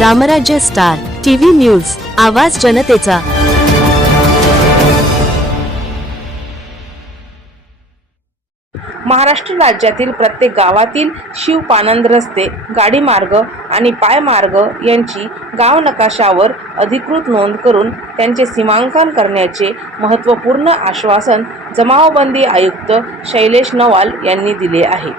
रामराज्य star TV news, आवाज जनतेचा। महाराष्ट्र राज्यातील प्रत्येक गावातील शिवपानंद रस्ते, गाडी मार्ग आणि पायमार्ग यांची गाव नकाशावर अधिकृत नोंद करून त्यांचे सीमांकन करण्याचे महत्त्वपूर्ण आश्वासन जमावबंदी आयुक्त शैलेश नवाल यांनी दिले आहे।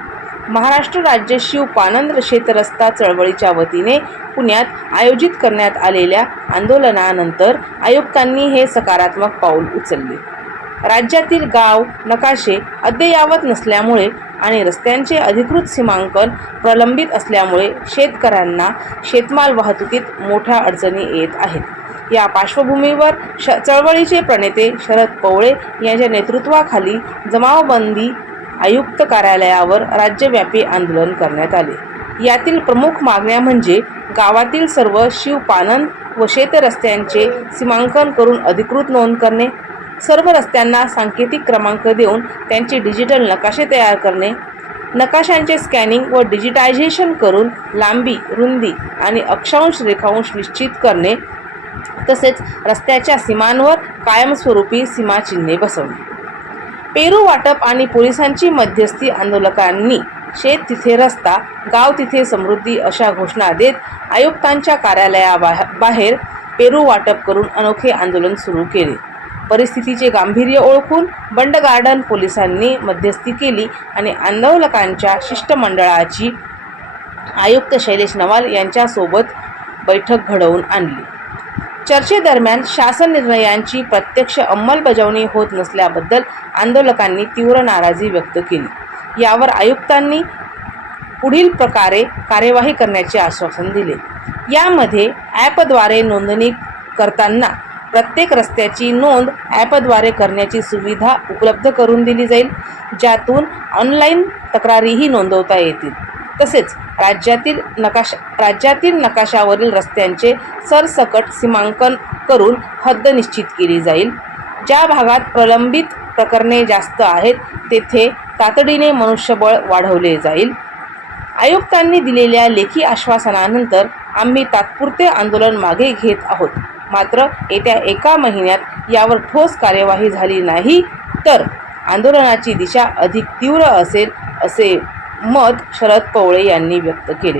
महाराष्ट्र राज्य शिवपानंद शेतरस्ता चळवळीच्या वतीने पुण्यात आयोजित करण्यात आलेल्या आंदोलनानंतर आयुक्तांनी हे सकारात्मक पाऊल उचलले। राज्यातील गाव नकाशे अद्ययावत नसल्यामुळे आणि रस्त्यांचे अधिकृत सीमांकन प्रलंबित असल्यामुळे शेतकऱ्यांना शेतमाल वाहतुकीत मोठ्या अडचणी येत आहेत। या पार्श्वभूमीवर चळवळीचे प्रणेते शरद पवळे यांच्या नेतृत्वाखाली जमावबंदी आयुक्त कार्यालयावर राज्यव्यापी आंदोलन करण्यात आले। यातील प्रमुख मागण्या म्हणजे गावातील सर्व शिवपानंद व शेतरस्त्यांचे सीमांकन करून अधिकृत नोंद करणे, सर्व रस्त्यांना सांकेतिक क्रमांक देऊन त्यांचे डिजिटल नकाशे तयार करणे, नकाशांचे स्कॅनिंग व डिजिटायझेशन करून लांबी, रुंदी आणि अक्षांश रेखांश निश्चित करणे, तसेच रस्त्याच्या सीमांवर कायमस्वरूपी सीमाचिन्हे बसवणे। पेरू वाटप आणि पोलिसांची मध्यस्थी आंदोलकांनी शेत तिथे रस्ता, गाव तिथे समृद्धी अशा घोषणा देत आयुक्तांच्या कार्यालयाबाहेर पेरू वाटप करून अनोखे आंदोलन सुरू केले। परिस्थितीचे गांभीर्य ओळखून बंड गार्डन पोलिसांनी मध्यस्थी केली आणि आंदोलकांच्या शिष्टमंडळाची आयुक्त शैलेश नवाल यांच्यासोबत बैठक घडवून आणली। चर्चेदरम्यान शासन निर्णयांची प्रत्यक्ष अंमलबजावणी होत नसल्याबद्दल आंदोलकांनी तीव्र नाराजी व्यक्त केली। यावर आयुक्तांनी पुढील प्रकारे कार्यवाही करण्याचे आश्वासन दिले। यामध्ये ॲपद्वारे नोंदणी करताना प्रत्येक रस्त्याची नोंद ॲपद्वारे करण्याची सुविधा उपलब्ध करून दिली जाईल, ज्यातून ऑनलाईन तक्रारीही नोंदवता येतील। तसेच राज्यातील नकाशावरील रस्त्यांचे सरसकट सीमांकन करून हद्द निश्चित केली जाईल। ज्या भागात प्रलंबित प्रकरणे जास्त आहेत तेथे तातडीने मनुष्यबळ वाढवले जाईल। आयुक्तांनी दिलेल्या लेखी आश्वासनानंतर आम्ही तात्पुरते आंदोलन मागे घेत आहोत, मात्र येत्या 1 महिन्यात यावर ठोस कार्यवाही झाली नाही तर आंदोलनाची दिशा अधिक तीव्र असेल, असे मत शरद पवळे यांनी व्यक्त केले।